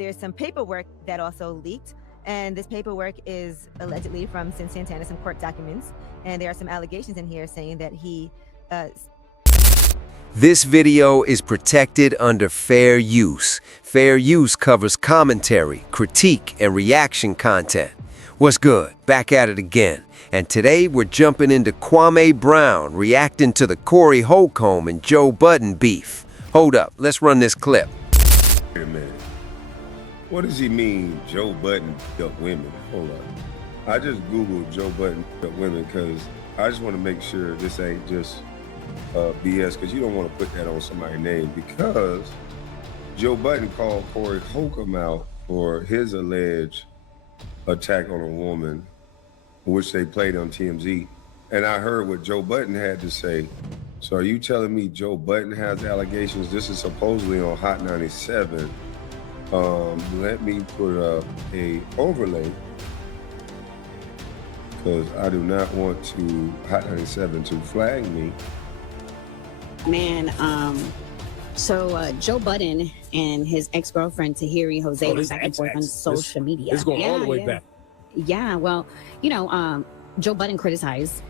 there's some paperwork that also leaked. And this paperwork is allegedly from Sin Santana, some court documents. And there are some allegations in here saying that he... This video is protected under fair use. Fair use covers commentary, critique, and reaction content. What's good? Back at it again. And today we're jumping into Kwame Brown reacting to the Corey Holcomb and Joe Budden beef. Hold up, let's run this clip. Wait a minute. What does he mean, Joe Budden beat up women? Hold up. I just Googled Joe Budden beat up women because I just want to make sure this ain't just BS, because you don't want to put that on somebody's name, because Joe Budden called Corey Holcomb out for his alleged attack on a woman, which they played on TMZ. And I heard what Joe Budden had to say. So are you telling me Joe Budden has allegations? This is supposedly on Hot 97. Let me put up a overlay, because I do not want to Hot 97 to flag me. Man, so Joe Budden and his ex-girlfriend Tahiri Jose were back and forth on social media. It's going all the way back. Yeah, well, you know, Joe Budden criticized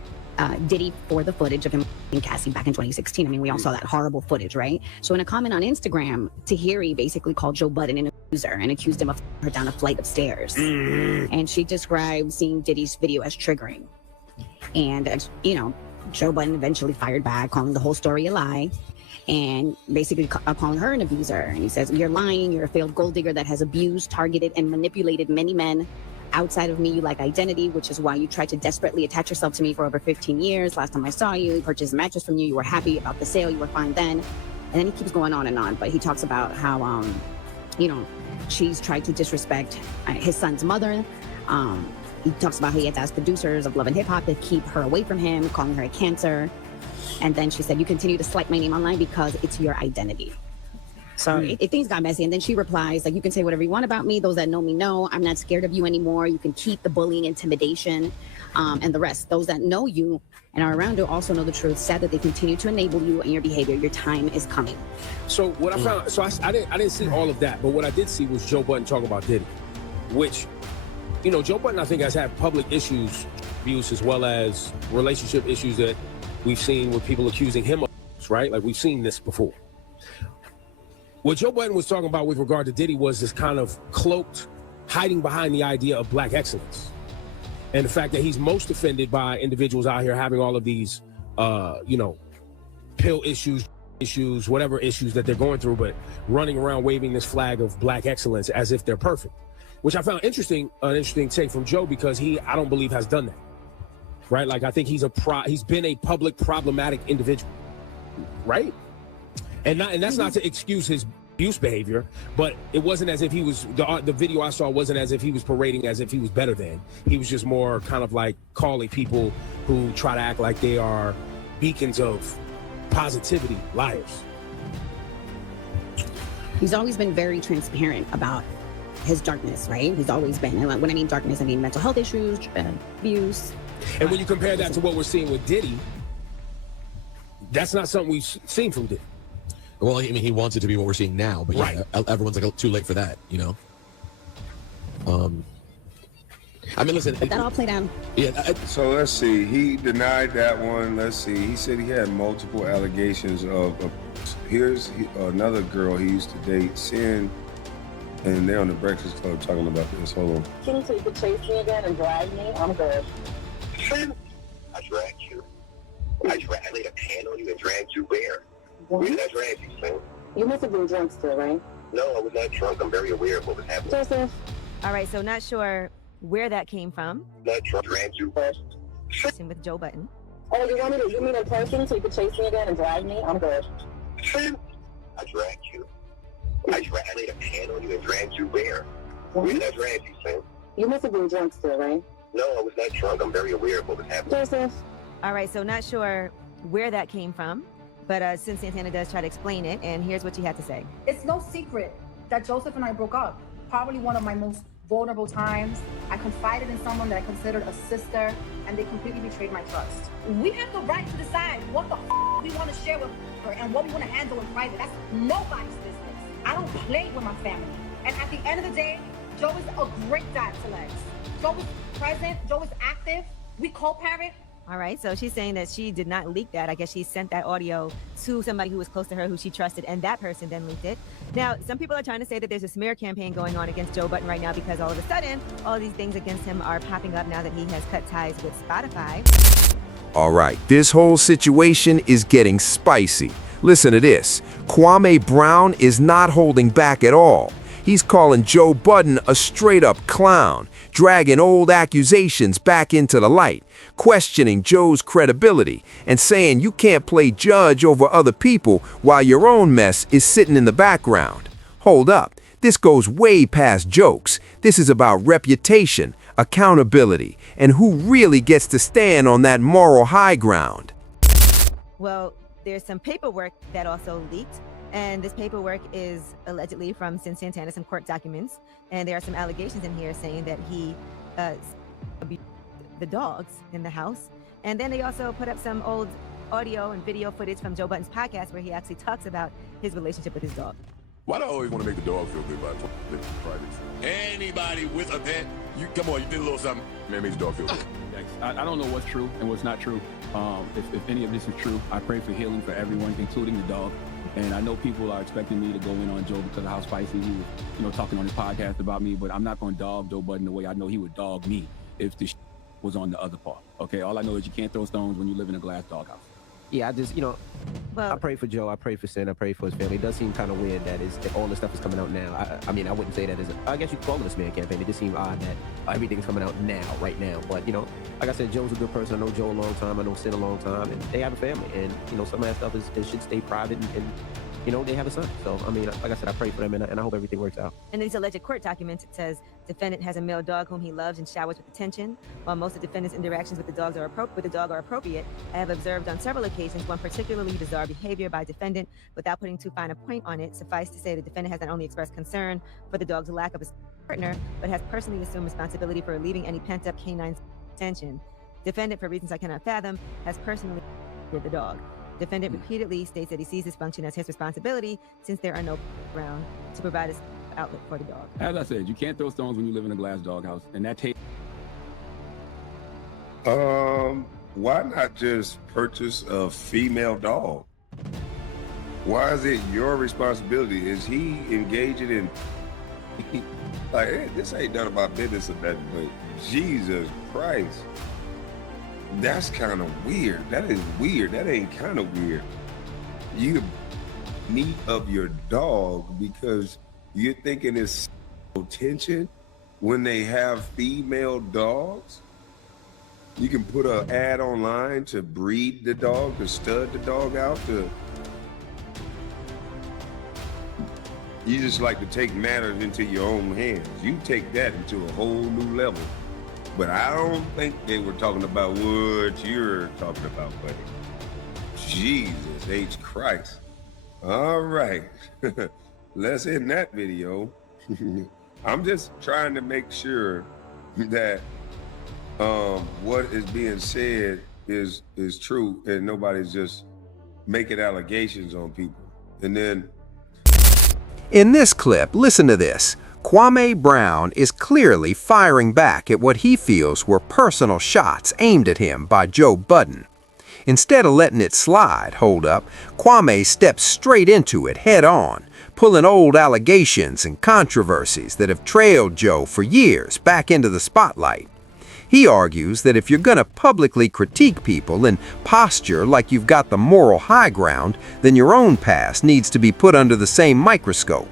Diddy for the footage of him and Cassie back in 2016. I mean, we all saw that horrible footage, right? So in a comment on Instagram, Tahiri basically called Joe Budden an abuser and accused him of her down a flight of stairs. And she described seeing Diddy's video as triggering. And, you know, Joe Budden eventually fired back, calling the whole story a lie, and basically calling her an abuser. And he says, "You're lying. You're a failed gold digger that has abused, targeted, and manipulated many men. Outside of me, you lack identity, which is why you tried to desperately attach yourself to me for over 15 years. Last time I saw you, he purchased a mattress from you. You were happy about the sale. You were fine then." And then he keeps going on and on. But he talks about how, you know, she's tried to disrespect his son's mother. He talks about how he had to ask producers of Love and Hip Hop to keep her away from him, calling her a cancer. And then she said, "You continue to slight my name online because it's your identity." So things got messy. And then she replies, like, "You can say whatever you want about me. Those that know me know. I'm not scared of you anymore. You can keep the bullying, intimidation, and the rest. Those that know you and are around you also know the truth. Sad that they continue to enable you and your behavior. Your time is coming." So what I found, so I didn't see all of that, but what I did see was Joe Budden talking about Diddy, which, you know, Joe Budden, I think, has had public issues, abuse, as well as relationship issues that we've seen with people accusing him of, right? Like, we've seen this before. What Joe Budden was talking about with regard to Diddy was this kind of cloaked, hiding behind the idea of black excellence. And the fact that he's most offended by individuals out here having all of these, you know, pill issues, whatever issues that they're going through, but running around waving this flag of black excellence as if they're perfect. Which I found interesting, an interesting take from Joe, because he, I don't believe, has done that, right? Like, I think he's been a public problematic individual, right? And that's not to excuse his abuse behavior, but it wasn't as if he was, the video I saw wasn't as if he was parading as if he was better than. He was just more kind of like calling people who try to act like they are beacons of positivity liars. He's always been very transparent about his darkness, right? He's always been, and when I mean darkness, I mean mental health issues, abuse. And when you compare that to what we're seeing with Diddy, that's not something we've seen from Diddy. Well, I mean, he wants it to be what we're seeing now, but yeah, right. Everyone's like too late for that, you know? I mean, listen. But that all played out. Yeah. So let's see. He denied that one. Let's see. He said he had multiple allegations of here's another girl he used to date, Sin. And they're on the Breakfast Club talking about this. Hold on. So you could chase me again and drag me? I'm good. I dragged you. I laid a hand on you and dragged you where? Where did I drag you, son? You must have been drunk still, right? No, I was not drunk. I'm very aware of what was happening. Joseph. All right, so not sure where that came from. Not drunk. Dragged you. With Joe Budden. Oh, you mean in person so you could chase me again and drag me? I'm good. I dragged you. I laid a hand on you and dragged you where? Where did I drag you, son? You must have been drunk still, right? No, I was not drunk. I'm very aware of what was happening. Joseph. All right, so not sure where that came from, but Sin Santana does try to explain it, and here's what she had to say. It's no secret that Joseph and I broke up. Probably one of my most vulnerable times. I confided in someone that I considered a sister, and they completely betrayed my trust. We have the right to decide what the we want to share with her and what we want to handle in private. That's nobody's business. I don't play with my family. And at the end of the day, Joe is a great dad to Lex. Joe is present. Joe is active. We co-parent. All right, so she's saying that she did not leak that. I guess she sent that audio to somebody who was close to her, who she trusted, and that person then leaked it. Now, some people are trying to say that there's a smear campaign going on against Joe Budden right now because all of a sudden, all of these things against him are popping up now that he has cut ties with Spotify. All right, this whole situation is getting spicy. Listen to this. Kwame Brown is not holding back at all. He's calling Joe Budden a straight-up clown, dragging old accusations back into the light, questioning Joe's credibility, and saying you can't play judge over other people while your own mess is sitting in the background. Hold up, this goes way past jokes. This is about reputation, accountability, and who really gets to stand on that moral high ground. Well, there's some paperwork that also leaked. And this paperwork is allegedly from Sin Santana, some court documents. And there are some allegations in here saying that he abused the dogs in the house. And then they also put up some old audio and video footage from Joe Budden's podcast where he actually talks about his relationship with his dog. Why do I always want to make the dog feel good about living private? Anybody with a pet, you come on, you did a little something, man, makes the dog feel good. I don't know what's true and what's not true. If any of this is true, I pray for healing for everyone, including the dog. And I know people are expecting me to go in on Joe because of how spicy he was, talking on his podcast about me. But I'm not going to dog Joe Budden the way I know he would dog me if the was on the other part. Okay, all I know is you can't throw stones when you live in a glass doghouse. Yeah, I just, I pray for Joe. I pray for Sin. I pray for his family. It does seem kind of weird that all this stuff is coming out now. I mean, I wouldn't say that as I guess you could call it a smear campaign. It just seemed odd that everything's coming out now, right now. But, like I said, Joe's a good person. I know Joe a long time. I know Sin a long time. And they have a family. And, some of that stuff it should stay private. And they have a son. So, I mean, like I said, I pray for them and I hope everything works out. In these alleged court documents, it says defendant has a male dog whom he loves and showers with attention. While most of the defendant's interactions with the dog are appropriate, I have observed on several occasions one particularly bizarre behavior by defendant without putting too fine a point on it. Suffice to say, the defendant has not only expressed concern for the dog's lack of a partner, but has personally assumed responsibility for relieving any pent-up canine tension. Defendant, for reasons I cannot fathom, has personally with the dog. Defendant repeatedly states that he sees this function as his responsibility since there are no around to provide an outlet for the dog. As I said, you can't throw stones when you live in a glass doghouse, and that takes. Why not just purchase a female dog? Why is it your responsibility? Is he engaging in like, hey, this ain't none of my business or nothing, but Jesus Christ. That's kind of weird. That is weird. That ain't kind of weird. You meat of your dog because you're thinking it's attention when they have female dogs. You can put an ad online to breed the dog, to stud the dog out, you just like to take matters into your own hands. You take that into a whole new level. But I don't think they were talking about what you're talking about, buddy. Jesus H. Christ. All right. Let's end that video. I'm just trying to make sure that what is being said is true and nobody's just making allegations on people. And then in this clip, listen to this. Kwame Brown is clearly firing back at what he feels were personal shots aimed at him by Joe Budden. Instead of letting it slide, Kwame steps straight into it head on, pulling old allegations and controversies that have trailed Joe for years back into the spotlight. He argues that if you're going to publicly critique people and posture like you've got the moral high ground, then your own past needs to be put under the same microscope.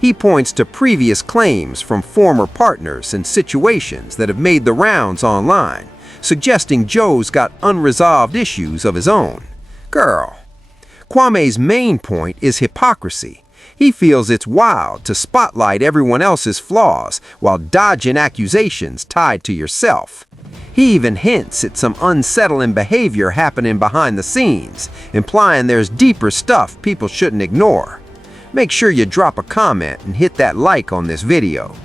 He points to previous claims from former partners and situations that have made the rounds online, suggesting Joe's got unresolved issues of his own. Girl. Kwame's main point is hypocrisy. He feels it's wild to spotlight everyone else's flaws while dodging accusations tied to yourself. He even hints at some unsettling behavior happening behind the scenes, implying there's deeper stuff people shouldn't ignore. Make sure you drop a comment and hit that like on this video.